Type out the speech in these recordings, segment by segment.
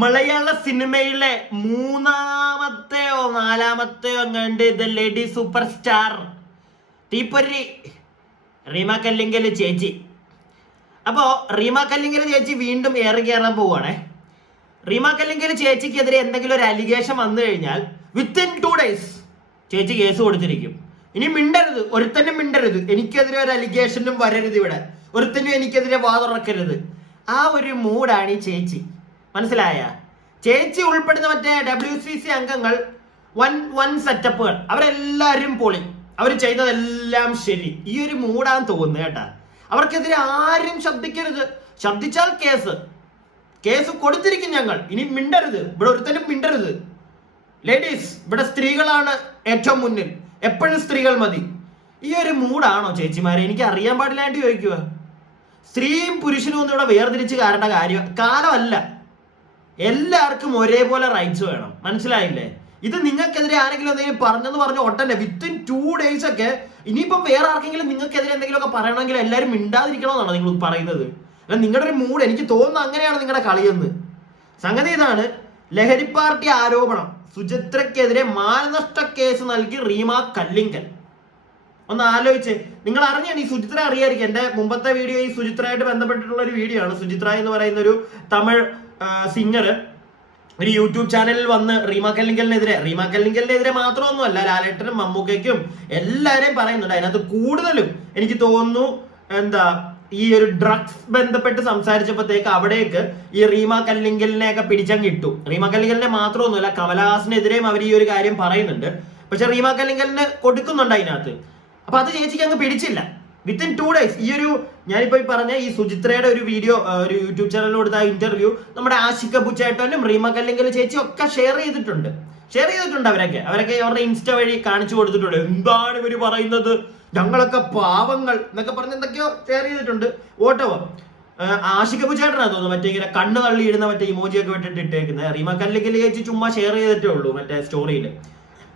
മലയാള സിനിമയിലെ മൂന്നാമത്തെയോ നാലാമത്തെയോ കണ്ട് the lady super star തീപ്പൊരി റീമ കല്ലിങ്കൽ ചേച്ചി. അപ്പോൾ റീമ കല്ലിങ്കൽ ചേച്ചി വീണ്ടും ഏറി കയറാൻ പോവുകയാണേ. റീമ കല്ലിങ്കൽ ചേച്ചിക്കെതിരെ എന്തെങ്കിലും ഒരു അലിഗേഷൻ വന്നു കഴിഞ്ഞാൽ വിത്തിൻ 2 days ചേച്ചി കേസ് കൊടുത്തിരിക്കും. ഇനി മിണ്ടരുത്, ഒരുത്തനും മിണ്ടരുത്, എനിക്കെതിരെ ഒരു അലിഗേഷനും വരരുത്, ഇവിടെ ഒരുത്തനും എനിക്കെതിരെ വാതുറക്കരുത്. ആ ഒരു മൂഡാണ് ഈ ചേച്ചി. മനസ്സിലായ? ചേച്ചി ഉൾപ്പെടുന്ന മറ്റേ WCC അംഗങ്ങൾ വൻ സെറ്റപ്പുകൾ, അവരെല്ലാവരും പൊളി, അവർ ചെയ്തതെല്ലാം ശരി. ഈ ഒരു മൂടാന്ന് തോന്നുന്നു കേട്ടാ. അവർക്കെതിരെ ആരും ശബ്ദിക്കരുത്, ശബ്ദിച്ചാൽ കേസ് കൊടുത്തിരിക്കും ഞങ്ങൾ. ഇനി മിണ്ടരുത്, ഇവിടെ ഒരുത്തരും മിണ്ടരുത്. ലേഡീസ്, ഇവിടെ സ്ത്രീകളാണ് ഏറ്റവും മുന്നിൽ, എപ്പോഴും സ്ത്രീകൾ മതി. ഈ ഒരു മൂടാണോ ചേച്ചിമാരെ? എനിക്ക് അറിയാൻ പാടില്ലാണ്ട് ചോദിക്കുക. സ്ത്രീയും പുരുഷനും ഒന്നും ഇവിടെ വേർതിരിച്ച് കാരേണ്ട കാലമല്ല. എല്ലാവർക്കും ഒരേപോലെ റൈറ്റ്സ് വേണം. മനസ്സിലായില്ലേ? ഇത് നിങ്ങൾക്കെതിരെ ആരെങ്കിലും എന്തെങ്കിലും പറഞ്ഞെന്ന് ഒട്ടന്നെ വിത്തിൻ 2 days ഒക്കെ. ഇനിയിപ്പം വേറെ ആർക്കെങ്കിലും നിങ്ങൾക്കെതിരെ എന്തെങ്കിലും ഒക്കെ പറയണമെങ്കിൽ എല്ലാവരും മിണ്ടാതിരിക്കണമെന്നാണ് നിങ്ങൾ പറയുന്നത്? അല്ല, നിങ്ങളുടെ ഒരു മൂഡ് എനിക്ക് തോന്നുന്നു അങ്ങനെയാണ് നിങ്ങളുടെ കളിയെന്ന്. സംഗതി ഇതാണ്. ലഹരി പാർട്ടി ആരോപണം, സുചിത്രക്കെതിരെ മാനനഷ്ട കേസ് നൽകി റീമ കല്ലിങ്കൽ. ഒന്ന് ആലോചിച്ച്, നിങ്ങൾ അറിഞ്ഞാണ് ഈ സുചിത്ര അറിയായിരിക്കും. എൻ്റെ മുമ്പത്തെ വീഡിയോ ഈ സുചിത്രയായിട്ട് ബന്ധപ്പെട്ടിട്ടുള്ള ഒരു വീഡിയോ ആണ്. സുചിത്ര എന്ന് പറയുന്ന ഒരു തമിഴ് സിംഗർ ഒരു യൂട്യൂബ് ചാനലിൽ വന്ന് റീമ കല്ലിങ്കലിനെതിരെ മാത്രമൊന്നുമല്ല, ലാലേട്ടനും മമ്മൂക്കയ്ക്കും എല്ലാവരെയും പറയുന്നുണ്ട്. അതിനകത്ത് കൂടുതലും എനിക്ക് തോന്നുന്നു ഈ ഒരു ഡ്രഗ്സ് ബന്ധപ്പെട്ട് സംസാരിച്ചപ്പോഴത്തേക്ക് അവിടേക്ക് ഈ റീമ കല്ലിങ്കലിനെയൊക്കെ പിടിച്ചങ്ങ് ഇട്ടു. റീമ കല്ലിങ്കലിനെ മാത്രമൊന്നുമല്ല, കമലഹാസനെതിരെയും അവർ ഈ ഒരു കാര്യം പറയുന്നുണ്ട്. പക്ഷെ റീമ കല്ലിങ്കലിന് കൊടുക്കുന്നുണ്ട് അതിനകത്ത്. അപ്പൊ അത് ചേച്ചിക്ക് അങ്ങ് പിടിച്ചില്ല. വിത്തിൻ 2 days ഈ ഒരു ഞാനിപ്പോ പറഞ്ഞ ഈ സുചിത്രയുടെ ഒരു വീഡിയോ ഒരു യൂട്യൂബ് ചാനലിൽ കൊടുത്ത ഇന്റർവ്യൂ നമ്മുടെ ആഷിഖ് അബു ചേട്ടനും റീമ കല്ലിങ്കൽ ചേച്ചി ഒക്കെ ഷെയർ ചെയ്തിട്ടുണ്ട്. അവരൊക്കെ അവരുടെ ഇൻസ്റ്റ വഴി കാണിച്ചു കൊടുത്തിട്ടുണ്ട്. എന്താണ് ഇവര് പറയുന്നത്, ഞങ്ങളൊക്കെ പാവങ്ങൾ എന്നൊക്കെ പറഞ്ഞ് എന്തൊക്കെയോ ഷെയർ ചെയ്തിട്ടുണ്ട്. വോട്ടവർ ആഷിഖ് അബു ചേട്ടനാ തോന്നുന്നു മറ്റേ ഇങ്ങനെ കണ്ണ് തള്ളിയിടുന്ന മറ്റേ ഇമോജിയൊക്കെ വിട്ടിട്ട് ഇട്ടേക്കുന്നത്. റീമ കല്ലിങ്കൽ ചേച്ചി ചുമ്മാ ഷെയർ ചെയ്തിട്ടേ ഉള്ളൂ മറ്റേ സ്റ്റോറിയിൽ.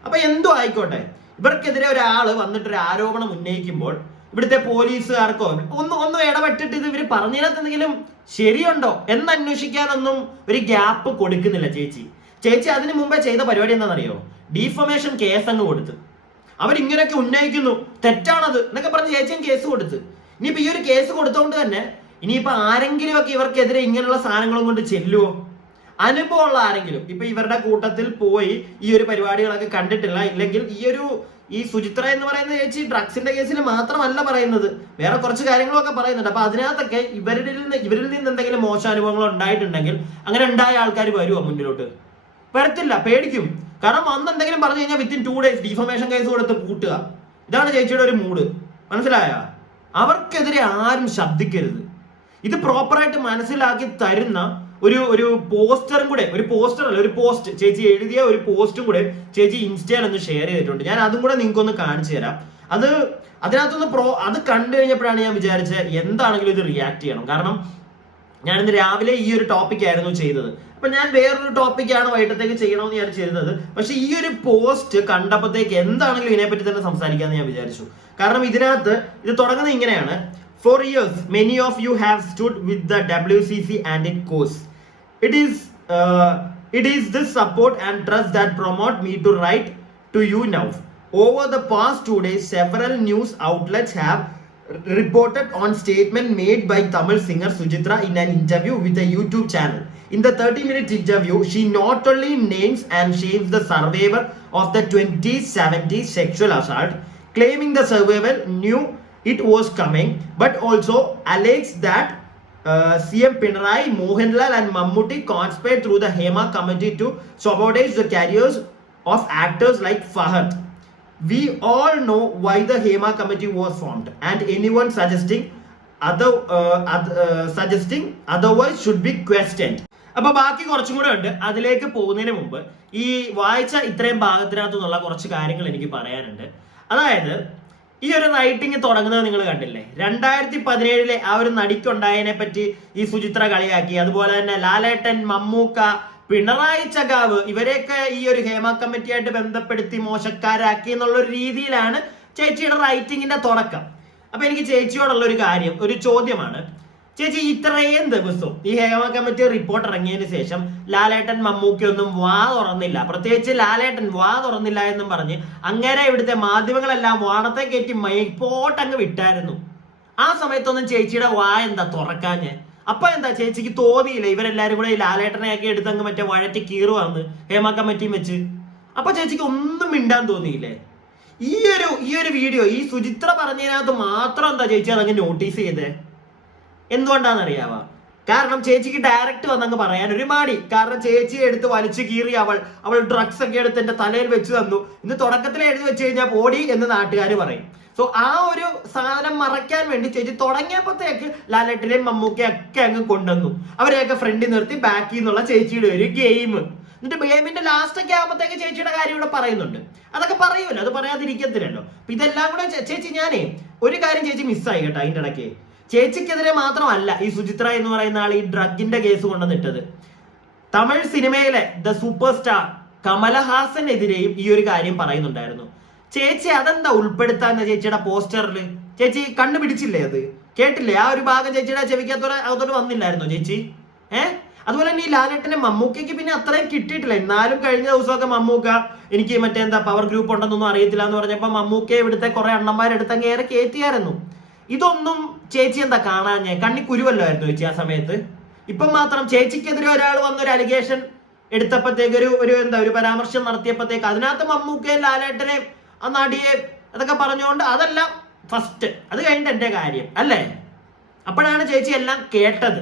അപ്പൊ എന്തോ ആയിക്കോട്ടെ, ഇവർക്കെതിരെ ഒരാള് വന്നിട്ടൊരു ആരോപണം ഉന്നയിക്കുമ്പോൾ ഇവിടുത്തെ പോലീസുകാർക്കോ ഒന്നും ഇടപെട്ടിട്ട് ഇത് ഇവർ പറഞ്ഞതിനകത്ത് എന്തെങ്കിലും ശരിയുണ്ടോ എന്ന് അന്വേഷിക്കാനൊന്നും ഒരു ഗ്യാപ്പ് കൊടുക്കുന്നില്ല ചേച്ചി. അതിന് മുമ്പേ ചെയ്ത പരിപാടി എന്താണെന്നറിയോ? ഡീഫമേഷൻ കേസ് അങ്ങ് കൊടുത്ത്. അവരിങ്ങനെയൊക്കെ ഉന്നയിക്കുന്നു, തെറ്റാണത് എന്നൊക്കെ പറഞ്ഞ് ചേച്ചിയും കേസ് കൊടുത്ത്. ഇനിയിപ്പോ ഈ ഒരു കേസ് കൊടുത്തോണ്ട് തന്നെ ഇനിയിപ്പോ ആരെങ്കിലും ഒക്കെ ഇവർക്കെതിരെ ഇങ്ങനെയുള്ള സാധനങ്ങളും കൊണ്ട് ചെല്ലുവോ? അനുഭവമുള്ള ആരെങ്കിലും ഇപ്പൊ ഇവരുടെ കൂട്ടത്തിൽ പോയി ഈ ഒരു പരിപാടികളൊക്കെ കണ്ടിട്ടില്ല, ഇല്ലെങ്കിൽ ഈ സുചിത്ര എന്ന് പറയുന്ന ചേച്ചി ഡ്രഗ്സിന്റെ കേസിൽ മാത്രമല്ല പറയുന്നത്, വേറെ കുറച്ച് കാര്യങ്ങളൊക്കെ പറയുന്നുണ്ട്. അപ്പൊ അതിനകത്തൊക്കെ ഇവരിൽ നിന്ന് എന്തെങ്കിലും മോശാനുഭവങ്ങൾ ഉണ്ടായിട്ടുണ്ടെങ്കിൽ അങ്ങനെ ഉണ്ടായ ആൾക്കാർ വരുമോ മുന്നിലോട്ട്? വരത്തില്ല, പേടിക്കും. കാരണം അന്ന് എന്തെങ്കിലും പറഞ്ഞു കഴിഞ്ഞാൽ വിത്തിൻ 2 days ഡീഫമേഷൻ കേസ് കൊടുത്ത് പൂട്ടുക. ഇതാണ് ചേച്ചിയുടെ ഒരു മൂഡ്. മനസ്സിലായ? അവർക്കെതിരെ ആരും ശബ്ദിക്കരുത്. ഇത് പ്രോപ്പറായിട്ട് മനസ്സിലാക്കി തരുന്ന ഒരു പോസ്റ്ററും കൂടെ, ഒരു പോസ്റ്റ് ചേച്ചി എഴുതിയ ഒരു പോസ്റ്റും കൂടെ ചേച്ചി ഇൻസ്റ്റയിൽ ഒന്ന് ഷെയർ ചെയ്തിട്ടുണ്ട്. ഞാൻ അതും കൂടെ നിങ്ങൾക്ക് ഒന്ന് കാണിച്ചു തരാം. അതിനകത്തൊന്ന് അത് കണ്ടു കഴിഞ്ഞപ്പോഴാണ് ഞാൻ വിചാരിച്ചത് എന്താണെങ്കിലും ഇത് റിയാക്ട് ചെയ്യണം. കാരണം ഞാൻ ഇന്ന് രാവിലെ ഈ ഒരു ടോപ്പിക് ആയിരുന്നു ചെയ്തത്. അപ്പൊ ഞാൻ വേറൊരു ടോപ്പിക്കാണ് വൈകിട്ടത്തേക്ക് ചെയ്യണമെന്ന് ഞാൻ ചെയ്തത്. പക്ഷെ ഈ ഒരു പോസ്റ്റ് കണ്ടപ്പോഴത്തേക്ക് എന്താണെങ്കിലും ഇതിനെപ്പറ്റി തന്നെ സംസാരിക്കാമെന്ന് ഞാൻ വിചാരിച്ചു. കാരണം ഇതിനകത്ത് ഇത് തുടങ്ങുന്നത് ഇങ്ങനെയാണ്: For years, many of you have stood with the WCC and its cause. It is this support and trust that promote me to write to you now. Over the past 2 days, several news outlets have reported on statement made by Tamil singer Suchitra in an interview with a YouTube channel. In the 30-minute interview, she not only names and shames the survivor of the 2017 sexual assault, claiming the survivor knew it was coming, but also alleges that CM Pinarayi, Mohanlal and Mammootty conspired through the Hema committee to sabotage the careers of actors like Fahad. We all know why the Hema committee was formed, and anyone suggesting otherwise should be questioned. അപ്പൊ ബാക്കി കുറച്ചും കൂടെ ഉണ്ട്. അതിലേക്ക് പോകുന്നതിന് മുമ്പ് ഈ വായിച്ച ഇത്രയും ഭാഗത്തിനകത്തു നിന്നുള്ള കുറച്ച് കാര്യങ്ങൾ എനിക്ക് പറയാനുണ്ട്. അതായത് ഈ ഒരു റൈറ്റിംഗ് തുടങ്ങുന്നത് നിങ്ങൾ കണ്ടില്ലേ? 2017 ആ ഒരു നടിക്കുണ്ടായതിനെ പറ്റി ഈ സുചിത്ര കളിയാക്കി. അതുപോലെ തന്നെ ലാലേട്ടൻ, മമ്മൂക്ക, പിണറായി ചകാവ് ഇവരെയൊക്കെ ഈ ഒരു ഹേമ കമ്മിറ്റിയായിട്ട് ബന്ധപ്പെടുത്തി മോശക്കാരാക്കി എന്നുള്ള ഒരു രീതിയിലാണ് ചേച്ചിയുടെ റൈറ്റിംഗിന്റെ തുടക്കം. അപ്പൊ എനിക്ക് ചേച്ചിയോടുള്ള ഒരു ചോദ്യമാണ്, ചേച്ചി ഇത്രയും ദിവസം ഈ ഹേമ കമ്മിറ്റി റിപ്പോർട്ട് ഇറങ്ങിയതിന് ശേഷം ലാലേട്ടൻ മമ്മൂക്കി ഒന്നും വാ തുറന്നില്ല, പ്രത്യേകിച്ച് ലാലേട്ടൻ വാ തുറന്നില്ല എന്നും പറഞ്ഞ് അങ്ങനെ ഇവിടുത്തെ മാധ്യമങ്ങളെല്ലാം വാണത്തെ കയറ്റി മൈപ്പോട്ടങ്ങ് വിട്ടായിരുന്നു. ആ സമയത്തൊന്നും ചേച്ചിയുടെ വാ എന്താ തുറക്കാഞ്ഞ്? അപ്പൊ എന്താ ചേച്ചിക്ക് തോന്നിയില്ല ഇവരെല്ലാരും കൂടെ ഈ ലാലേട്ടനെയൊക്കെ എടുത്തങ്ങ് മറ്റേ വഴറ്റി കീറുവാന്ന് ഹേമ കമ്മിറ്റിയും വെച്ച്? അപ്പൊ ചേച്ചിക്ക് ഒന്നും മിണ്ടാൻ തോന്നിയില്ലേ? ഈ ഒരു വീഡിയോ ഈ സുചിത്ര പറഞ്ഞതിനകത്ത് മാത്രം എന്താ ചേച്ചി അതങ്ങ് നോട്ടീസ് ചെയ്തേ? എന്തുകൊണ്ടാണെന്നറിയാവാ? കാരണം ചേച്ചിക്ക് ഡയറക്റ്റ് വന്നങ്ങ് പറയാൻ ഒരു മടി. കാരണം ചേച്ചിയെ എടുത്ത് വലിച്ചു കീറി അവൾ ഡ്രഗ്സ് ഒക്കെ എടുത്ത് എന്റെ തലയിൽ വെച്ച് തന്നു, ഇന്ന് തുടക്കത്തിൽ എഴുതി വെച്ച് കഴിഞ്ഞാൽ പോടി എന്ന് നാട്ടുകാർ പറയും. സോ ആ ഒരു സാധനം മറയ്ക്കാൻ വേണ്ടി ചേച്ചി തുടങ്ങിയപ്പോഴത്തേക്ക് ലാലേട്ടനെയും മമ്മൂക്കയും ഒക്കെ അങ്ങ് കൊണ്ടുവന്നു. അവരെയൊക്കെ ഫ്രണ്ടിൽ നിർത്തി ബാക്കിൽ നിന്നുള്ള ചേച്ചിയുടെ ഒരു ഗെയിം. എന്നിട്ട് ഗെയിമിന്റെ ലാസ്റ്റ് ഒക്കെ ആകുമ്പോഴത്തേക്ക് ചേച്ചിയുടെ കാര്യം ഇവിടെ പറയുന്നുണ്ട്. അതൊക്കെ പറയുമല്ലോ, അത് പറയാതിരിക്കത്തില്ലല്ലോ. അപ്പൊ ഇതെല്ലാം കൂടെ ചേച്ചി, ഞാനേ ഒരു കാര്യം ചേച്ചി മിസ്സായി കേട്ടോ അതിന്റെ ഇടയ്ക്ക്. ചേച്ചിക്കെതിരെ മാത്രമല്ല ഈ സുചിത്ര എന്ന് പറയുന്ന ആൾ ഈ ഡ്രഗിന്റെ കേസ് കൊണ്ടുവന്നിട്ടത്. തമിഴ് സിനിമയിലെ ദ സൂപ്പർ സ്റ്റാർ കമലഹാസനെതിരെയും ഈ ഒരു കാര്യം പറയുന്നുണ്ടായിരുന്നു. ചേച്ചി അതെന്താ ഉൾപ്പെടുത്താന്ന് ചേച്ചിയുടെ പോസ്റ്ററിൽ? ചേച്ചി കണ്ടുപിടിച്ചില്ലേ? അത് കേട്ടില്ലേ? ആ ഒരു ഭാഗം ചേച്ചിയുടെ ചെവിക്കകത്തോടെ വന്നില്ലായിരുന്നോ ചേച്ചി? അതുപോലെ തന്നെ ഈ ലാലേട്ടന്റെ മമ്മൂക്കയ്ക്ക് പിന്നെ അത്രയും കിട്ടിയിട്ടില്ല. എന്നാലും കഴിഞ്ഞ ദിവസമൊക്കെ മമ്മൂക്ക എനിക്ക് മറ്റേ പവർ ഗ്രൂപ്പ് ഉണ്ടെന്നൊന്നും അറിയത്തില്ല എന്ന് പറഞ്ഞപ്പോ മമ്മൂക്കയെ ഇവിടുത്തെ കുറെ അണ്ണന്മാരെടുത്ത് അങ്ങേറെ കയറ്റിയായിരുന്നു. ഇതൊന്നും ചേച്ചി എന്താ കാണാഞ്ഞേ? കണ്ണി കുരുവല്ലോ ആയിരുന്നു ചേച്ചി ആ സമയത്ത്. ഇപ്പം മാത്രം ചേച്ചിക്കെതിരെ ഒരാൾ വന്നൊരു അലിഗേഷൻ എടുത്തപ്പോഴത്തേക്ക് ഒരു പരാമർശം നടത്തിയപ്പോഴത്തേക്ക് അതിനകത്ത് മമ്മൂക്കയെ ലാലേട്ടനെ ആ നടിയെ അതൊക്കെ പറഞ്ഞുകൊണ്ട് അതെല്ലാം ഫസ്റ്റ്. അത് കഴിഞ്ഞിട്ട് എന്റെ കാര്യം അല്ലേ? അപ്പോഴാണ് ചേച്ചി എല്ലാം കേട്ടത്.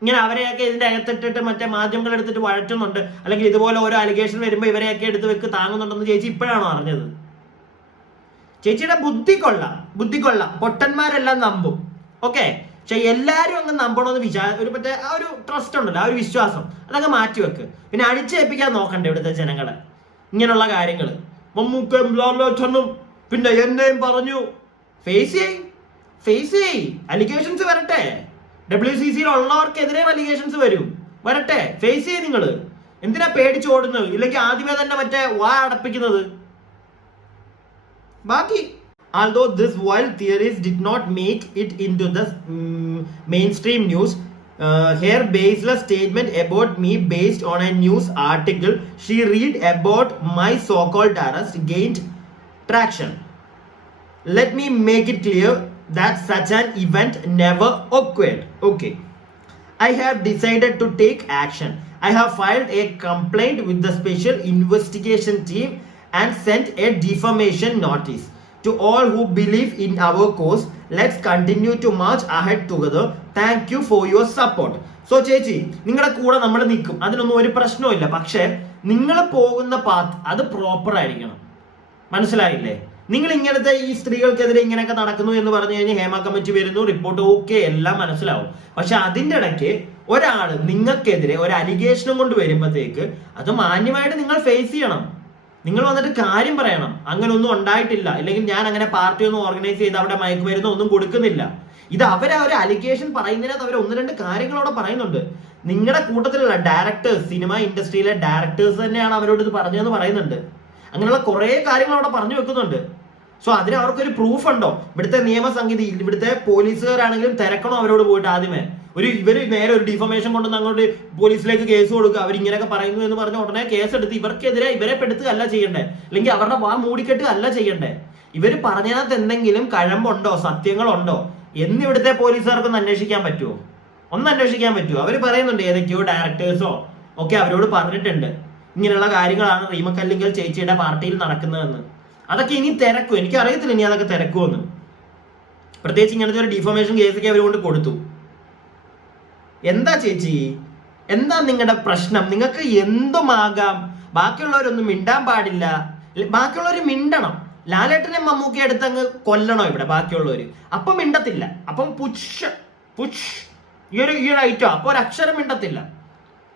ഇങ്ങനെ അവരെയൊക്കെ ഇതിന്റെ അകത്തിട്ടിട്ട് മറ്റേ മാധ്യമങ്ങൾ എടുത്തിട്ട് വഴറ്റുന്നുണ്ട്, അല്ലെങ്കിൽ ഇതുപോലെ ഓരോ അലിഗേഷൻ വരുമ്പോൾ ഇവരെയൊക്കെ എടുത്ത് വെക്ക് താങ്ങുന്നുണ്ടെന്ന് ചേച്ചി ഇപ്പോഴാണോ അറിഞ്ഞത്? ചേച്ചിയുടെ ബുദ്ധി കൊള്ളാം. പൊട്ടന്മാരെല്ലാം നമ്പും, ഓക്കെ. പക്ഷെ എല്ലാരും അങ്ങ് നമ്പണമെന്ന് ഒരു മറ്റേ ആ ഒരു ട്രസ്റ്റ് ഉണ്ടല്ലോ, ആ ഒരു വിശ്വാസം, അതങ്ങ് മാറ്റിവെക്ക്. പിന്നെ അടിച്ചേൽപ്പിക്കാൻ നോക്കണ്ടേ ഇവിടുത്തെ ജനങ്ങളെ ഇങ്ങനെയുള്ള കാര്യങ്ങൾ. മമ്മൂക്കയും ലാലേട്ടനും പിന്നെ എന്നെയും പറഞ്ഞു. ഫേസ് ചെയ്യ്. അലിഗേഷൻസ് വരട്ടെ. WCC ഉള്ളവർക്കെതിരെ അലിഗേഷൻസ് വരട്ടെ. ഫേസ് ചെയ്യ് നിങ്ങൾ. എന്തിനാ പേടിച്ച് ഓടുന്നത്? ഇല്ലെങ്കിൽ ആദ്യമേ തന്നെ മറ്റേ വാ അടപ്പിക്കുന്നത്? ബാക്കി although this wild theories did not make it into the mainstream news, her baseless statement about me based on a news article she read about my so-called arrest gained traction. Let me make it clear that such an event never occurred. Okay, I have decided to take action. I have filed a complaint with the special investigation team and sent a defamation notice. To all who believe in our cause, let's continue to march ahead together. Thank you for your support. So ചേച്ചി, നിങ്ങളുടെ കൂടെ നമ്മൾ നിൽക്കും, അതിനൊന്നും ഒരു പ്രശ്നവുമില്ല. പക്ഷേ നിങ്ങൾ പോകുന്ന പാത്ത് അത് പ്രോപ്പർ ആയിരിക്കണം. മനസ്സിലായില്ലേ? നിങ്ങൾ ഇങ്ങനത്തെ ഈ സ്ത്രീകൾക്കെതിരെ ഇങ്ങനെയൊക്കെ നടക്കുന്നു എന്ന് പറഞ്ഞു കഴിഞ്ഞാൽ ഹേമ കമ്മിറ്റി വരുന്നു, റിപ്പോർട്ട് ഓക്കെ, എല്ലാം മനസ്സിലാവും. പക്ഷെ അതിൻ്റെ ഇടയ്ക്ക് ഒരാൾ നിങ്ങൾക്കെതിരെ ഒരു അലിഗേഷനും കൊണ്ട് വരുമ്പോഴത്തേക്ക് അത് മാന്യമായിട്ട് നിങ്ങൾ ഫേസ് ചെയ്യണം. നിങ്ങൾ വന്നിട്ട് കാര്യം പറയണം, അങ്ങനെ ഒന്നും ഉണ്ടായിട്ടില്ല, ഇല്ലെങ്കിൽ ഞാൻ അങ്ങനെ പാർട്ടി ഒന്നും ഓർഗനൈസ് ചെയ്ത് അവിടെ മയക്കുമരുന്ന് ഒന്നും കൊടുക്കുന്നില്ല. ഇത് അവരെ ഒരു അലിഗേഷൻ പറയുന്നതിനകത്ത് അവർ 1-2 കാര്യങ്ങളോടെ പറയുന്നുണ്ട്. നിങ്ങളുടെ കൂട്ടത്തിലുള്ള ഡയറക്ടേഴ്സ്, സിനിമ ഇൻഡസ്ട്രിയിലെ ഡയറക്ടേഴ്സ് തന്നെയാണ് അവരോട് ഇത് പറഞ്ഞതെന്ന് പറയുന്നുണ്ട്. അങ്ങനെയുള്ള കുറെ കാര്യങ്ങൾ അവിടെ പറഞ്ഞു വെക്കുന്നുണ്ട്. സോ അതിന് അവർക്കൊരു പ്രൂഫ് ഉണ്ടോ? ഇവിടുത്തെ നിയമസംഹിത, ഇവിടുത്തെ പോലീസുകാരാണെങ്കിലും തിരക്കണോ അവരോട് പോയിട്ട് ആദ്യമേ? ഇവര് നേരെ ഒരു ഡിഫമേഷൻ കൊണ്ടുവന്ന് അങ്ങോട്ട് പോലീസിലേക്ക് കേസ് കൊടുക്കുക, അവരിങ്ങനെയൊക്കെ പറയുന്നു എന്ന് പറഞ്ഞ ഉടനെ കേസ് എടുത്ത് ഇവർക്കെതിരെ ഇവരെ പെടുത്തുകയല്ല ചെയ്യണ്ടേ, അല്ലെങ്കിൽ അവരുടെ വാ മൂടിക്കെട്ടുക അല്ല ചെയ്യണ്ടേ. ഇവര് പറഞ്ഞതിനകത്ത് എന്തെങ്കിലും കഴമ്പുണ്ടോ, സത്യങ്ങളുണ്ടോ എന്ന് ഇവിടുത്തെ പോലീസുകാർക്കൊന്ന് അന്വേഷിക്കാൻ പറ്റുമോ? അന്വേഷിക്കാൻ പറ്റുമോ? അവർ പറയുന്നുണ്ട് ഏതൊക്കെയോ ഡയറക്ടേഴ്സോ ഒക്കെ അവരോട് പറഞ്ഞിട്ടുണ്ട് ഇങ്ങനെയുള്ള കാര്യങ്ങളാണ് റീമ കല്ലിങ്കൽ ചേച്ചിയുടെ പാർട്ടിയിൽ നടക്കുന്നതെന്ന്. അതൊക്കെ ഇനി തിരക്കും, എനിക്ക് അറിയത്തില്ല ഇനി അതൊക്കെ തിരക്കുമെന്ന്. പ്രത്യേകിച്ച് ഇങ്ങനത്തെ ഒരു ഡിഫോമേഷൻ കേസൊക്കെ അവർ കൊണ്ട് കൊടുത്തു. എന്താ ചേച്ചി, എന്താ നിങ്ങളുടെ പ്രശ്നം? നിങ്ങൾക്ക് എന്തുമാകാം, ബാക്കിയുള്ളവരൊന്നും മിണ്ടാൻ പാടില്ല. ബാക്കിയുള്ളവർ മിണ്ടണം. ലാലേട്ടനെ മമ്മൂക്കി എടുത്ത് അങ്ങ് കൊല്ലണോ ഇവിടെ ബാക്കിയുള്ളവര്? അപ്പം മിണ്ടത്തില്ല. അപ്പം പുഷ് ഈ ഒരു ഐറ്റം അപ്പൊ ഒരു അക്ഷരം മിണ്ടത്തില്ല.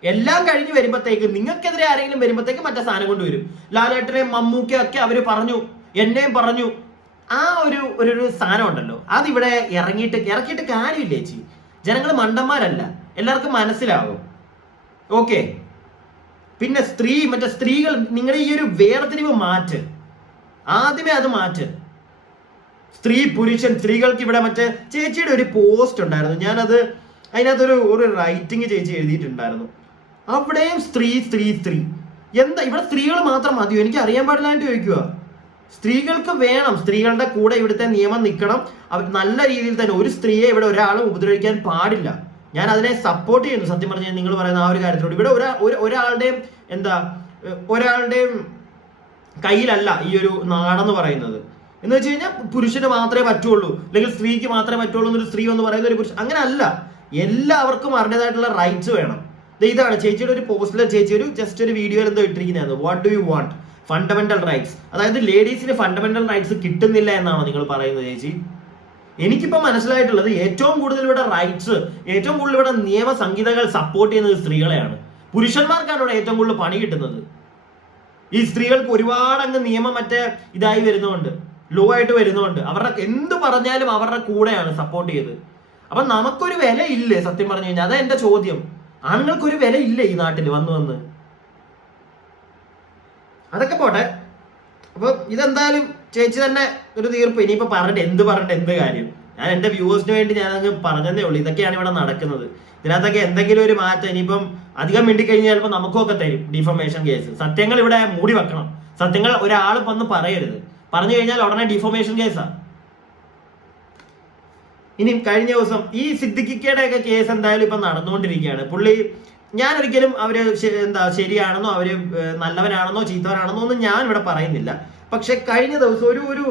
എല്ലാം കഴിഞ്ഞ് വരുമ്പോഴത്തേക്ക് നിങ്ങൾക്കെതിരെ ആരെങ്കിലും വരുമ്പോഴത്തേക്ക് മറ്റേ സാധനം കൊണ്ടുവരും. ലാലേട്ടനെയും മമ്മൂക്കയും ഒക്കെ അവര് പറഞ്ഞു, എന്നെയും പറഞ്ഞു. ആ ഒരു സാധനം ഉണ്ടല്ലോ, അതിവിടെ ഇറക്കിയിട്ട് കാര്യമില്ല ചേച്ചി. ജനങ്ങൾ മണ്ടന്മാരല്ല, എല്ലാവർക്കും മനസ്സിലാവും. ഓക്കെ. പിന്നെ സ്ത്രീകൾ, നിങ്ങളുടെ ഈ ഒരു വേർതിരിവ് മാറ്റ്. ആദ്യമേ അത് മാറ്റ്. സ്ത്രീ പുരുഷൻ, സ്ത്രീകൾക്ക് ഇവിടെ മറ്റേ ചേച്ചിയുടെ ഒരു പോസ്റ്റ് ഉണ്ടായിരുന്നു, ഞാനത് അതിനകത്തൊരു ഒരു റൈറ്റിംഗ് ചേച്ചി എഴുതിയിട്ടുണ്ടായിരുന്നു, അവിടെയും സ്ത്രീ സ്ത്രീ സ്ത്രീ. എന്താ ഇവിടെ സ്ത്രീകൾ മാത്രം മതിയോ? എനിക്ക് അറിയാൻ പാടില്ലാണ്ട് ചോദിക്കുക. സ്ത്രീകൾക്ക് വേണം, സ്ത്രീകളുടെ കൂടെ ഇവിടുത്തെ നിയമം നിൽക്കണം. അവർ നല്ല രീതിയിൽ തന്നെ, ഒരു സ്ത്രീയെ ഇവിടെ ഒരാളും ഉപദ്രവിക്കാൻ പാടില്ല. ഞാൻ അതിനെ സപ്പോർട്ട് ചെയ്യുന്നു. സത്യം പറഞ്ഞാൽ നിങ്ങൾ പറയുന്ന ആ ഒരു കാര്യത്തിലൂടെ ഇവിടെ ഒരാളുടെയും ഒരാളുടെയും കയ്യിലല്ല ഈ ഒരു നാടെന്ന് പറയുന്നത്. എന്ന് വെച്ച് കഴിഞ്ഞാൽ പുരുഷന് മാത്രമേ പറ്റുള്ളൂ, അല്ലെങ്കിൽ സ്ത്രീക്ക് മാത്രമേ പറ്റുള്ളൂ എന്നൊരു സ്ത്രീ എന്ന് പറയുന്ന ഒരു പുരുഷൻ, അങ്ങനെ അല്ല. എല്ലാവർക്കും അവരുടേതായിട്ടുള്ള റൈറ്റ്സ് വേണം. ഇതാണ് ചേച്ചിയുടെ ഒരു പോസ്റ്റിൽ ചേച്ചി ജസ്റ്റ് ഒരു വീഡിയോയിൽ എന്തോ ഇട്ടിരിക്കുന്നത്, what do you want fundamental rights. അതായത് ലേഡീസിന് ഫണ്ടമെന്റൽ റൈറ്റ്സ് കിട്ടുന്നില്ല എന്നാണോ നിങ്ങൾ പറയുന്നത് ചേച്ചി? എനിക്കിപ്പോ മനസ്സിലായിട്ടുള്ളത് ഏറ്റവും കൂടുതൽ ഇവിടെ റൈറ്റ്സ്, ഏറ്റവും കൂടുതൽ ഇവിടെ നിയമ സംഹിതകൾ സപ്പോർട്ട് ചെയ്യുന്നത് സ്ത്രീകളെയാണ്. പുരുഷന്മാർക്കാണ് ഇവിടെ ഏറ്റവും കൂടുതൽ പണി കിട്ടുന്നത്. ഈ സ്ത്രീകൾക്ക് ഒരുപാട് അങ്ങ് നിയമം ഇതായി വരുന്നതുകൊണ്ട്, ലോ ആയിട്ട് വരുന്നതുകൊണ്ട് അവരുടെ എന്ത് പറഞ്ഞാലും അവരുടെ കൂടെയാണ് സപ്പോർട്ട് ചെയ്ത്. അപ്പൊ നമുക്കൊരു വില ഇല്ലേ? സത്യം പറഞ്ഞു കഴിഞ്ഞാൽ അതാ എന്റെ ചോദ്യം. ആണുങ്ങൾക്കൊരു വില ഇല്ലേ ഈ നാട്ടിൽ വന്ന്? അതൊക്കെ പോട്ടെ. അപ്പൊ ഇതെന്തായാലും ചേച്ചി തന്നെ ഒരു തീർപ്പ്. ഇനിയിപ്പോ എന്ത് കാര്യം? ഞാൻ എന്റെ വ്യൂവേഴ്സിന് വേണ്ടി ഞാൻ അങ്ങ് പറഞ്ഞതേ ഉള്ളൂ. ഇതൊക്കെയാണ് ഇവിടെ നടക്കുന്നത്. ഇതിനകത്തൊക്കെ എന്തെങ്കിലും ഒരു മാറ്റം ഇനിയിപ്പം അധികം മിണ്ടിക്കഴിഞ്ഞാൽ ചിലപ്പോൾ നമുക്കൊക്കെ തരും ഡിഫോമേഷൻ കേസ്. സത്യങ്ങൾ ഇവിടെ മൂടി വെക്കണം. സത്യങ്ങൾ ഒരാൾ വന്ന് പറയരുത്. പറഞ്ഞു കഴിഞ്ഞാൽ ഉടനെ ഡിഫോമേഷൻ കേസാ. ഇനി കഴിഞ്ഞ ദിവസം ഈ സിദ്ദിഖിക്കയുടെ ഒക്കെ കേസ് എന്തായാലും ഇപ്പൊ നടന്നുകൊണ്ടിരിക്കുകയാണ്. പുള്ളി, ഞാൻ ഒരിക്കലും അവര് ശരിയാണെന്നോ അവര് നല്ലവനാണെന്നോ ചീത്തവനാണെന്നോ ഒന്നും ഞാൻ ഇവിടെ പറയുന്നില്ല. പക്ഷെ കഴിഞ്ഞ ദിവസം ഒരു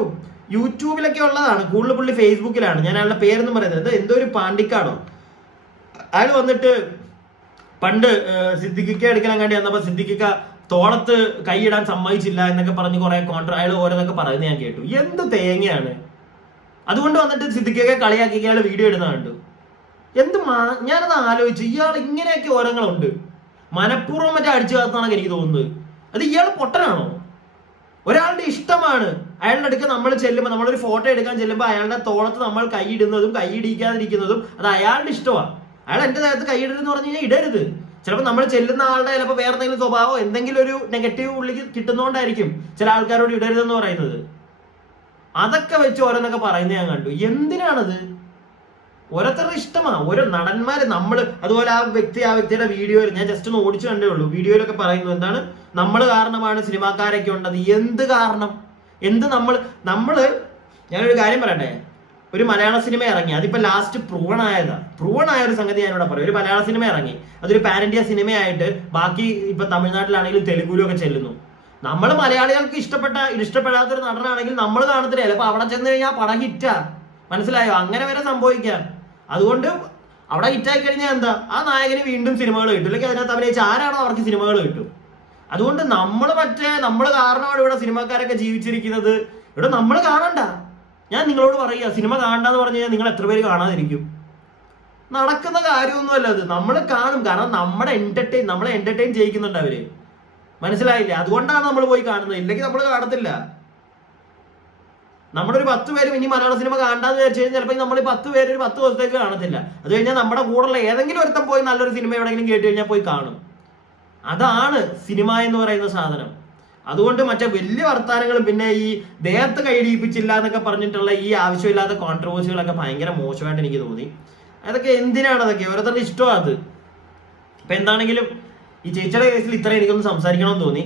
യൂട്യൂബിലൊക്കെ ഉള്ളതാണ്, കൂടുതൽ പുള്ളി ഫേസ്ബുക്കിലാണ്, ഞാൻ അയാളുടെ പേരൊന്നും പറയുന്നത്, എന്തോ ഒരു പാണ്ടിക്കാടോ, അയാൾ വന്നിട്ട് പണ്ട് സിദ്ദിഖിക്ക എടുക്കലങ്ങാണ്ടി വന്നപ്പോ സിദ്ദിഖിക്ക തോളത്ത് കൈയിടാൻ സമ്മതിച്ചില്ല എന്നൊക്കെ പറഞ്ഞ് കുറെ അയാൾ ഓരോന്നൊക്കെ പറയുന്നത് ഞാൻ കേട്ടു. എന്ത് തേങ്ങയാണ്! അതുകൊണ്ട് വന്നിട്ട് സിദ്ദിഖിക്ക കളിയാക്കി അയാൾ വീഡിയോ ഇടുന്ന കണ്ടു. ഞാനത് ആലോചിച്ചു, ഇയാൾ ഇങ്ങനെയൊക്കെ ഓരങ്ങളുണ്ട്. മനഃപൂർവ്വം അടിച്ചു കാത്താണെന്ന് എനിക്ക് തോന്നുന്നത്. അത് ഇയാൾ പൊട്ടനാണോ? ഒരാളുടെ ഇഷ്ടമാണ്. അയാളുടെ അടുക്ക് നമ്മൾ ചെല്ലുമ്പോൾ, നമ്മളൊരു ഫോട്ടോ എടുക്കാൻ ചെല്ലുമ്പോൾ അയാളുടെ തോളത്ത് നമ്മൾ കൈയിടുന്നതും കൈയിടിക്കാതിരിക്കുന്നതും അത് അയാളുടെ ഇഷ്ടമാണ്. അയാൾ എന്റെ ദേഹത്ത് കൈയിടരുതെന്ന് പറഞ്ഞു കഴിഞ്ഞാൽ ഇടരുത്. ചിലപ്പോൾ നമ്മൾ ചെല്ലുന്ന ആളുടെ ചിലപ്പോൾ വേറെ എന്തെങ്കിലും സ്വഭാവം, എന്തെങ്കിലും ഒരു നെഗറ്റീവ് ഉള്ളിൽ കിട്ടുന്നതുകൊണ്ടായിരിക്കും ചില ആൾക്കാരോട് ഇടരുതെന്ന് പറയുന്നത്. അതൊക്കെ വെച്ച് ഓരോന്നൊക്കെ പറയുന്നത് ഞാൻ കണ്ടു. എന്തിനാണത്? ഓരോരുത്തരുടെ ഇഷ്ടമാണ്. ഓരോ നടന്മാര് അതുപോലെ ആ വ്യക്തിയുടെ വീഡിയോയിൽ ഞാൻ ജസ്റ്റ് ഒന്ന് ഓടിച്ചു കണ്ടേ ഉള്ളൂ. വീഡിയോയിലൊക്കെ പറയുന്നു എന്താണ്, നമ്മൾ കാരണമാണ് സിനിമാക്കാരൊക്കെ ഉണ്ടത്. എന്ത് കാരണം? ഞാനൊരു കാര്യം പറയട്ടെ, ഒരു മലയാള സിനിമ ഇറങ്ങി, അതിപ്പോ ലാസ്റ്റ് പ്രൂവൺ ആയ ഒരു സംഗതി ഞാനിവിടെ പറയും. ഒരു മലയാള സിനിമ ഇറങ്ങി, അതൊരു പാൻ ഇന്ത്യ സിനിമയായിട്ട് ബാക്കി ഇപ്പൊ തമിഴ്നാട്ടിലാണെങ്കിലും തെലുങ്കുലും ഒക്കെ ചെല്ലുന്നു. നമ്മൾ മലയാളികൾക്ക് ഇഷ്ടപ്പെടാത്തൊരു നടനാണെങ്കിൽ നമ്മൾ കാണത്തില്ല. ചിലപ്പോ അവിടെ ചെന്ന് കഴിഞ്ഞാൽ പടം ഹിറ്റാ. മനസ്സിലായോ? അങ്ങനെ വരെ സംഭവിക്കാം. അതുകൊണ്ട് അവിടെ ഹിറ്റായി കഴിഞ്ഞാൽ എന്താ, ആ നായകന് വീണ്ടും സിനിമകൾ കിട്ടും, അല്ലെങ്കിൽ അതിനകത്ത് അഭിനയിച്ച ആരാണോ അവർക്ക് സിനിമകൾ കിട്ടും. അതുകൊണ്ട് നമ്മൾ കാരണമാണ് ഇവിടെ സിനിമാക്കാരൊക്കെ ജീവിച്ചിരിക്കുന്നത്. ഇവിടെ നമ്മൾ കാണണ്ട. ഞാൻ നിങ്ങളോട് പറയുക, സിനിമ കാണണ്ടെന്ന് പറഞ്ഞു കഴിഞ്ഞാൽ നിങ്ങൾ എത്ര പേര് കാണാതിരിക്കും? നടക്കുന്ന കാര്യമൊന്നുമല്ല അത്. നമ്മൾ കാണും, കാരണം നമ്മളെ എന്റർടൈൻ ചെയ്യിക്കുന്നുണ്ട് അവര്. മനസ്സിലായില്ലേ? അതുകൊണ്ടാണ് നമ്മൾ പോയി കാണുന്നത്. ഇല്ലെങ്കിൽ നമ്മൾ കാണത്തില്ല. നമ്മളൊരു 10 പേരും ഇനി മലയാള സിനിമ കാണാന്ന് വിചാരിച്ചു കഴിഞ്ഞാൽ ചിലപ്പോൾ നമ്മൾ 10 പേര് ഒരു 10 ദിവസത്തേക്ക് കാണത്തില്ല. അത് കഴിഞ്ഞാൽ നമ്മുടെ കൂടെയുള്ള ഏതെങ്കിലും ഒരുത്തം പോയി നല്ലൊരു സിനിമ എവിടെയെങ്കിലും കേട്ട് കഴിഞ്ഞാൽ പോയി കാണും. അതാണ് സിനിമ എന്ന് പറയുന്ന സാധനം. അതുകൊണ്ട് വലിയ വർത്താനങ്ങളും പിന്നെ ഈ ദേഹത്ത് കൈയിടിപ്പിച്ചില്ല എന്നൊക്കെ പറഞ്ഞിട്ടുള്ള ഈ ആവശ്യമില്ലാത്ത കോൺട്രവേഴ്സികളൊക്കെ ഭയങ്കര മോശമായിട്ട് എനിക്ക് തോന്നി. അതൊക്കെ എന്തിനാണ്? അതൊക്കെ ഓരോരുത്തരുടെ ഇഷ്ടമാണ് അത്. ഇപ്പൊ എന്താണെങ്കിലും ഈ ചേച്ചിയുടെ കേസിൽ ഇത്ര എനിക്കൊന്ന് സംസാരിക്കണമെന്ന് തോന്നി.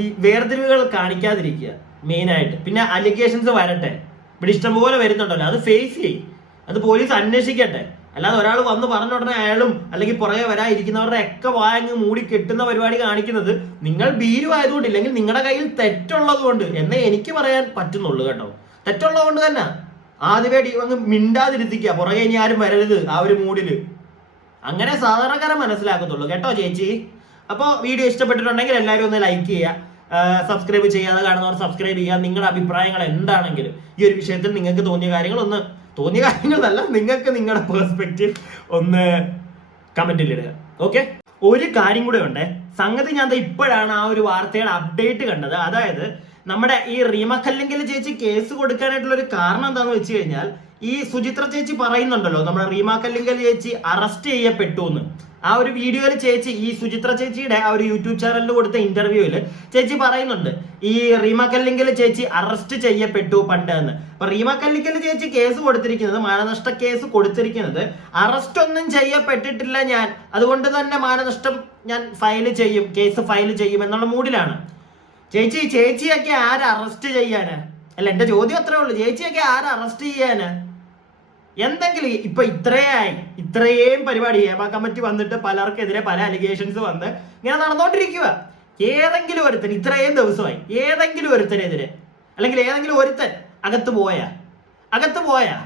ഈ വേർതിരിവുകൾ കാണിക്കാതിരിക്കുക മെയിനായിട്ട്. പിന്നെ അലിഗേഷൻസ് വരട്ടെ, ഇവിടെ ഇഷ്ടംപോലെ വരുന്നുണ്ടല്ലോ, അത് ഫേസ് ചെയ്യും, അത് പോലീസ് അന്വേഷിക്കട്ടെ. അല്ലാതെ ഒരാൾ വന്ന് പറഞ്ഞ ഉടനെ അയാളും അല്ലെങ്കിൽ പുറകെ വരാതിരിക്കുന്നവരുടെ ഒക്കെ വാങ്ങി മൂടി കെട്ടുന്ന പരിപാടി കാണിക്കുന്നത് നിങ്ങൾ ഭീരു ആയതുകൊണ്ട്, ഇല്ലെങ്കിൽ നിങ്ങളുടെ കയ്യിൽ തെറ്റുള്ളത് കൊണ്ട് എന്നേ എനിക്ക് പറയാൻ പറ്റുന്നുള്ളൂ കേട്ടോ. തെറ്റുള്ളത് കൊണ്ട് തന്നെ ആദ്യമേ അങ്ങ് മിണ്ടാതിരുത്തിക്കുക, പുറകെ ഇനി ആരും വരരുത് ആ ഒരു മൂഡില്. അങ്ങനെ സാധാരണക്കാരൻ മനസ്സിലാക്കത്തുള്ളൂ കേട്ടോ ചേച്ചി. അപ്പോൾ വീഡിയോ ഇഷ്ടപ്പെട്ടിട്ടുണ്ടെങ്കിൽ എല്ലാവരും ഒന്ന് ലൈക്ക് ചെയ്യുക, സബ്സ്ക്രൈബ് ചെയ്യാതെ കാണുന്നവർ സബ്സ്ക്രൈബ് ചെയ്യുക. നിങ്ങളുടെ അഭിപ്രായങ്ങൾ എന്താണെങ്കിലും ഈ ഒരു വിഷയത്തിൽ നിങ്ങൾക്ക് തോന്നിയ കാര്യങ്ങളല്ല, നിങ്ങൾക്ക് നിങ്ങളുടെ പെർസ്പെക്റ്റീവ് ഒന്ന് കമന്റിൽ ഇടുക. ഓക്കെ, ഒരു കാര്യം കൂടെ ഉണ്ട്. സംഗതി ഞാൻ ഇപ്പോഴാണ് ആ ഒരു വാർത്തയുടെ അപ്ഡേറ്റ് കണ്ടത്. അതായത് നമ്മുടെ ഈ റീമ കല്ലിങ്കൽ ചേച്ചി കേസ് കൊടുക്കാനായിട്ടുള്ള ഒരു കാരണം എന്താണെന്ന് വെച്ച് കഴിഞ്ഞാൽ, ഈ സുചിത്ര ചേച്ചി പറയുന്നുണ്ടല്ലോ, നമ്മുടെ റീമ കല്ലിങ്കൽ ചേച്ചി അറസ്റ്റ് ചെയ്യപ്പെട്ടു എന്ന്. ആ ഒരു വീഡിയോയിൽ ചേച്ചി, ഈ സുചിത്ര ചേച്ചിയുടെ ആ ഒരു യൂട്യൂബ് ചാനലിൽ കൊടുത്ത ഇന്റർവ്യൂവിൽ ചേച്ചി പറയുന്നുണ്ട് ഈ റീമ കല്ലിങ്കൽ ചേച്ചി അറസ്റ്റ് ചെയ്യപ്പെട്ടു പണ്ട് എന്ന്. അപ്പൊ റീമ കല്ലിങ്കൽ ചേച്ചി കേസ് കൊടുത്തിരിക്കുന്നത്, മാനനഷ്ട കേസ് കൊടുത്തിരിക്കുന്നത്, അറസ്റ്റ് ഒന്നും ചെയ്യപ്പെട്ടിട്ടില്ല ഞാൻ, അതുകൊണ്ട് തന്നെ മാനനഷ്ടം ഞാൻ ഫയൽ ചെയ്യും, കേസ് ഫയൽ ചെയ്യും എന്നുള്ള മൂഡിലാണ്. ചേച്ചിയൊക്കെ ആര് അറസ്റ്റ് ചെയ്യാന്? അല്ല, എന്റെ ചോദ്യം അത്രേ ഉള്ളൂ. ചേച്ചിയൊക്കെ ആര് അറസ്റ്റ് ചെയ്യാന്? എന്തെങ്കിലും ഇപ്പൊ ഇത്രയും പരിപാടി ഹേമ കമ്മിറ്റി വന്നിട്ട് പലർക്കെതിരെ പല അലിഗേഷൻസ് വന്ന് ഇങ്ങനെ നടന്നുകൊണ്ടിരിക്കുക. ഏതെങ്കിലും ഒരുത്തൻ ഇത്രയും ദിവസമായി ഏതെങ്കിലും ഒരുത്തനെതിരെ, അല്ലെങ്കിൽ ഏതെങ്കിലും ഒരുത്തൻ അകത്ത് പോയാ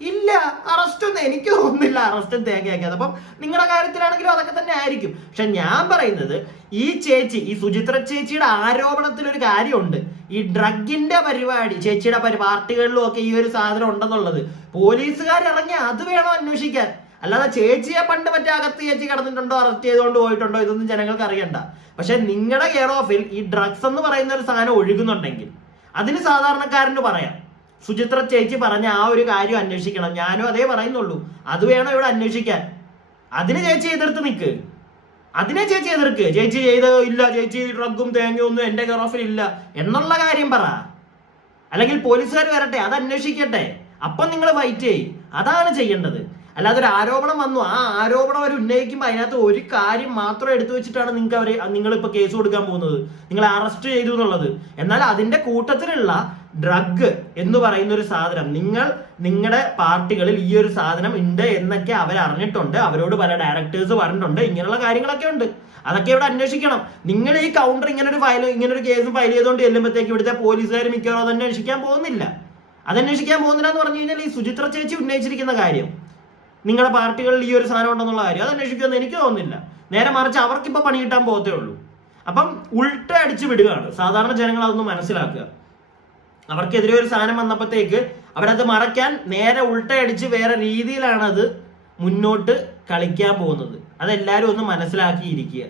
ഇല്ല. അറസ്റ്റ് ഒന്നും എനിക്ക് തോന്നുന്നില്ല, അറസ്റ്റും തേങ്ങയാക്കിയത്. അപ്പം നിങ്ങളുടെ കാര്യത്തിലാണെങ്കിലും അതൊക്കെ തന്നെ ആയിരിക്കും. പക്ഷെ ഞാൻ പറയുന്നത്, ഈ ചേച്ചി, ഈ സുചിത്ര ചേച്ചിയുടെ ആരോപണത്തിൽ ഒരു കാര്യമുണ്ട്. ഈ ഡ്രഗിന്റെ പരിപാടി ചേച്ചിയുടെ പാർട്ടികളിലും ഒക്കെ ഈ ഒരു സാധനം ഉണ്ടെന്നുള്ളത് പോലീസുകാർ ഇറങ്ങി അത് വേണം അന്വേഷിക്കാൻ. അല്ലാതെ ചേച്ചിയെ പണ്ട് മറ്റേ അകത്ത് ചേച്ചി കിടന്നിട്ടുണ്ടോ, അറസ്റ്റ് ചെയ്തുകൊണ്ട് പോയിട്ടുണ്ടോ, ഇതൊന്നും ജനങ്ങൾക്ക് അറിയണ്ട. പക്ഷെ നിങ്ങളുടെ കെയർ ഓഫിൽ ഈ ഡ്രഗ്സ് എന്ന് പറയുന്ന ഒരു സാധനം ഒഴുകുന്നുണ്ടെങ്കിൽ അതിന് സാധാരണക്കാരന് പറയാം, സുചിത്ര ചേച്ചി പറഞ്ഞ ആ ഒരു കാര്യം അന്വേഷിക്കണം. ഞാനും അതേ പറയുന്നുള്ളൂ. അത് വേണം ഇവിടെ അന്വേഷിക്കാൻ. അതിന് ചേച്ചി എതിർത്ത് നിൽക്ക്. ചേച്ചി ചെയ്ത് ഇല്ല, ചേച്ചി ഡ്രഗും തേങ്ങയൊന്നും എന്റെ കെയർ ഓഫിൽ ഇല്ല എന്നുള്ള കാര്യം പറ. അല്ലെങ്കിൽ പോലീസുകാർ വരട്ടെ, അത് അന്വേഷിക്കട്ടെ, അപ്പം നിങ്ങൾ ഫൈറ്റ് ചെയ്യും. അതാണ് ചെയ്യേണ്ടത്. അല്ലാതെ ഒരു ആരോപണം വന്നു, ആ ആരോപണം അവർ ഉന്നയിക്കുമ്പോൾ അതിനകത്ത് ഒരു കാര്യം മാത്രം എടുത്തു വെച്ചിട്ടാണ് നിങ്ങളിപ്പോൾ കേസ് കൊടുക്കാൻ പോകുന്നത്, നിങ്ങളെ അറസ്റ്റ് ചെയ്തു എന്നുള്ളത്. എന്നാൽ അതിന്റെ കൂട്ടത്തിലുള്ള ഡ്രഗ് എന്ന് പറയുന്ന ഒരു സാധനം നിങ്ങളുടെ പാർട്ടികളിൽ ഈ ഒരു സാധനം ഉണ്ട് എന്നൊക്കെ അവരറിഞ്ഞിട്ടുണ്ട്. അവരോട് പല ഡയറക്ടേഴ്സ് പറഞ്ഞിട്ടുണ്ട്. ഇങ്ങനെയുള്ള കാര്യങ്ങളൊക്കെ ഉണ്ട്. അതൊക്കെ ഇവിടെ അന്വേഷിക്കണം. നിങ്ങൾ ഈ കൗണ്ടർ ഇങ്ങനൊരു കേസ് ഫയൽ ചെയ്തുകൊണ്ട് ചെല്ലുമ്പോഴത്തേക്ക് ഇവിടുത്തെ പോലീസുകാർ മിക്കവാറും അത് അന്വേഷിക്കാൻ പോകുന്നില്ല എന്ന് പറഞ്ഞു കഴിഞ്ഞാൽ ഈ സുചിത്ര ചേച്ചി ഉന്നയിച്ചിരിക്കുന്ന കാര്യം, നിങ്ങളുടെ പാർട്ടികളിൽ ഈ ഒരു സാധനം ഉണ്ടെന്നുള്ള കാര്യം, അത് അന്വേഷിക്കുമെന്ന് എനിക്ക് തോന്നുന്നില്ല. നേരെ മറിച്ച് അവർക്കിപ്പോൾ പണി കിട്ടാൻ പോകത്തേ ഉള്ളൂ. അപ്പം ഉൾട്ട അടിച്ച് വിടുകയാണ്. സാധാരണ ജനങ്ങൾ അതൊന്നും മനസ്സിലാക്കുക. അവർക്കെതിരെ ഒരു സാധനം വന്നപ്പോഴത്തേക്ക് അവരത് മറയ്ക്കാൻ നേരെ ഉൾട്ടയടിച്ച് വേറെ രീതിയിലാണ് അത് മുന്നോട്ട് കളിക്കാൻ പോകുന്നത്. അതെല്ലാവരും ഒന്ന് മനസ്സിലാക്കിയിരിക്കുക.